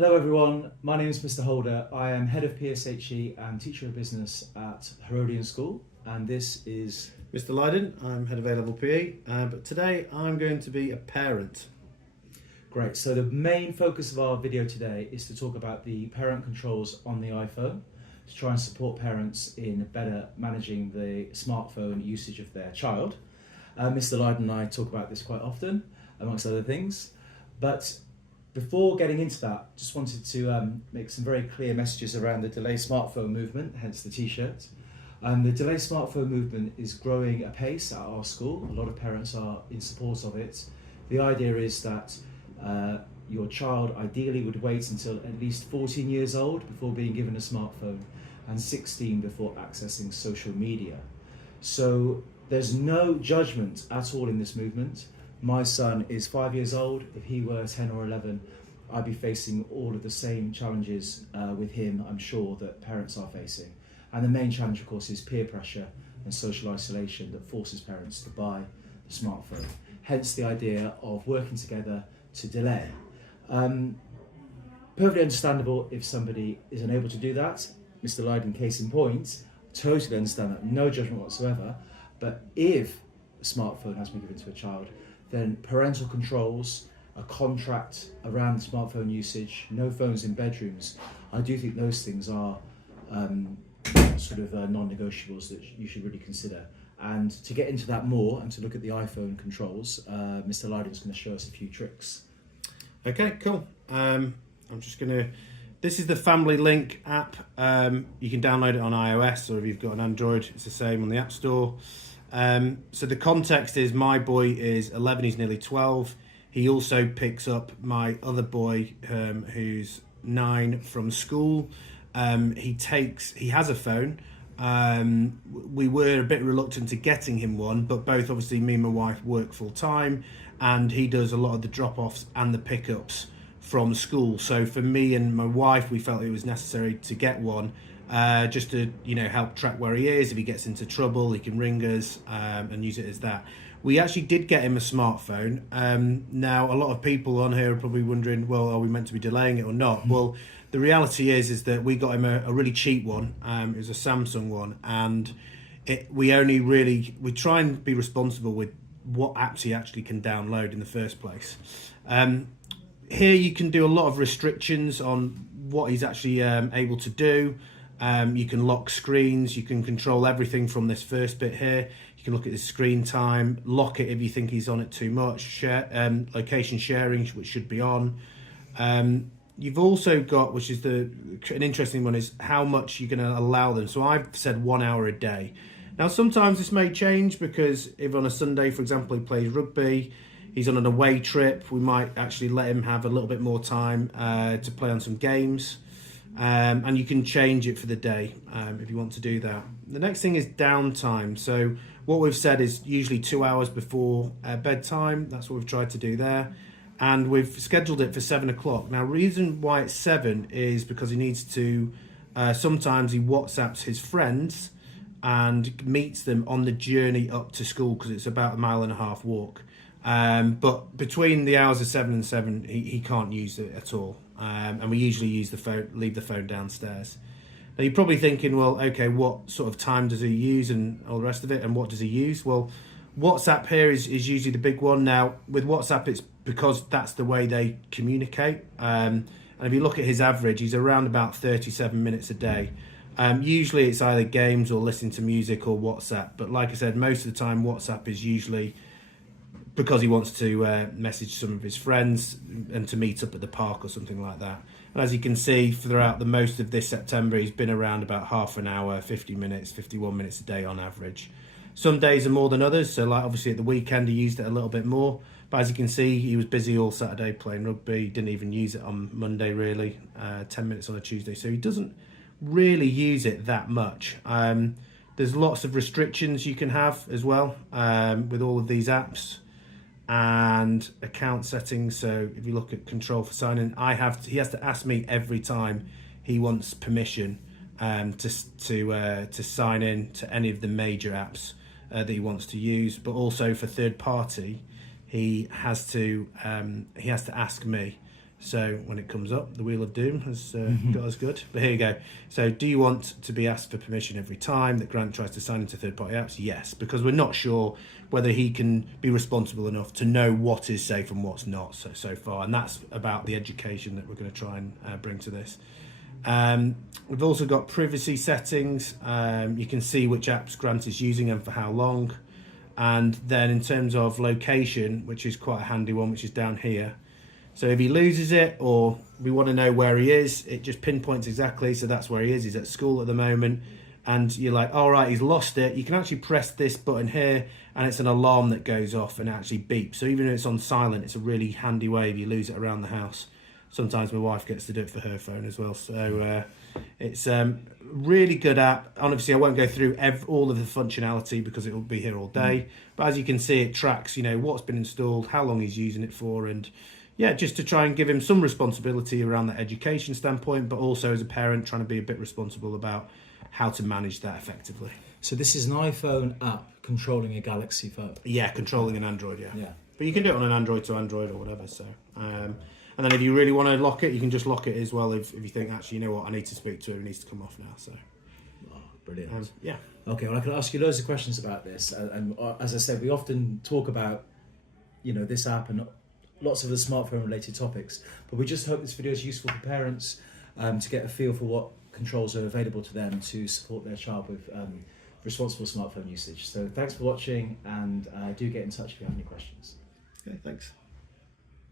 Hello everyone, my name is Mr. Holder. I am Head of PSHE and Teacher of Business at Herodian School, and this is Mr. Lydon. I'm Head of A-Level PE, but today I'm going to be a parent. great. So the main focus of our video today is to talk about the parent controls on the iPhone to try and support parents in better managing the smartphone usage of their child. Mr. Lydon and I talk about this quite often, amongst other things, but before getting into that, just wanted to make some very clear messages around the Delay Smartphone movement, hence the t-shirt. The Delay Smartphone movement is growing apace at our school. A lot of parents are in support of it. The idea is that your child ideally would wait until at least 14 years old before being given a smartphone and 16 before accessing social media. So there's no judgment at all in this movement. My son is 5 years old. If he were 10 or 11, I'd be facing all of the same challenges with him, I'm sure, that parents are facing. And the main challenge, of course, is peer pressure and social isolation that forces parents to buy the smartphone. Hence the idea of working together to delay. Perfectly understandable if somebody is unable to do that. Mr. Lydon, case in point, totally understand that, no judgment whatsoever. But if a smartphone has been given to a child, then parental controls, a contract around smartphone usage, no phones in bedrooms, I do think those things are non-negotiables that you should really consider. And to get into that more and to look at the iPhone controls, Mr. Lydon is going to show us a few tricks. Okay, cool. I'm just going to... This is the Family Link app. You can download it on iOS, or if you've got an Android, it's the same on the App Store. So the context is my boy is 11, he's nearly 12. He also picks up my other boy who's 9 from school. He has a phone. We were a bit reluctant to getting him one, but both obviously me and my wife work full time, and he does a lot of the drop-offs and the pickups from school. So for me and my wife, we felt it was necessary to get one. Just to help track where he is. If he gets into trouble, he can ring us and use it as that. We actually did get him a smartphone. Now, a lot of people on here are probably wondering, well, are we meant to be delaying it or not? Well, the reality is that we got him a really cheap one. It was a Samsung one, and we try and be responsible with what apps he actually can download in the first place. Here you can do a lot of restrictions on what he's actually able to do. You can lock screens, you can control everything from this first bit here. You can look at his screen time, lock it if you think he's on it too much, location sharing, which should be on. You've also got, which is an interesting one, is how much you're going to allow them. So I've said 1 hour a day. Now sometimes this may change, because if on a Sunday, for example, he plays rugby, he's on an away trip, we might actually let him have a little bit more time to play on some games. And you can change it for the day if you want to do that. The next thing is downtime. So what we've said is usually 2 hours before bedtime. That's what we've tried to do there. And we've scheduled it for 7 o'clock. Now, reason why it's 7 is because he needs to, sometimes he WhatsApps his friends and meets them on the journey up to school, because it's about 1.5 mile walk. But between the hours of 7 and 7, he can't use it at all. And we usually leave the phone downstairs. Now you're probably thinking, well, okay, what sort of time does he use and all the rest of it, and what does he use? Well, WhatsApp here is usually the big one. Now with WhatsApp, it's because that's the way they communicate. And if you look at his average, he's around about 37 minutes a day. Usually it's either games or listening to music or WhatsApp. But like I said, most of the time WhatsApp is usually because he wants to message some of his friends and to meet up at the park or something like that. And as you can see, throughout the most of this September, he's been around about half an hour, 50 minutes, 51 minutes a day on average. Some days are more than others, so like obviously at the weekend he used it a little bit more. But as you can see, he was busy all Saturday playing rugby, didn't even use it on Monday really, 10 minutes on a Tuesday, so he doesn't really use it that much. There's lots of restrictions you can have as well with all of these apps. And account settings. So if you look at control for sign-in, he has to ask me every time he wants permission to sign in to any of the major apps that he wants to use. But also for third party, he has to ask me So when it comes up, the Wheel of Doom has got us good. But here you go. So do you want to be asked for permission every time that Grant tries to sign into third-party apps? Yes, because we're not sure whether he can be responsible enough to know what is safe and what's not so far. And that's about the education that we're going to try and bring to this. We've also got privacy settings. You can see which apps Grant is using and for how long. And then in terms of location, which is quite a handy one, which is down here. So if he loses it or we want to know where he is, it just pinpoints exactly. So that's where he is. He's at school at the moment. And you're like, all right, he's lost it. You can actually press this button here and it's an alarm that goes off and actually beeps. So even if it's on silent, it's a really handy way if you lose it around the house. Sometimes my wife gets to do it for her phone as well. So it's really good app. Obviously, I won't go through all of the functionality because it will be here all day. But as you can see, it tracks, what's been installed, how long he's using it for, and yeah, just to try and give him some responsibility around the education standpoint, but also as a parent trying to be a bit responsible about how to manage that effectively. So this is an iPhone app controlling a Galaxy phone. Yeah, controlling an Android. Yeah. Yeah. But you can do it on an Android to Android or whatever. So. And then if you really want to lock it, you can just lock it as well if you think, actually, you know what, I need to speak to him, he needs to come off now. So, brilliant. Yeah. Okay, well, I can ask you loads of questions about this. And as I said, we often talk about, this app and lots of the smartphone-related topics. But we just hope this video is useful for parents to get a feel for what controls are available to them to support their child with responsible smartphone usage. So thanks for watching, and do get in touch if you have any questions. Okay, thanks.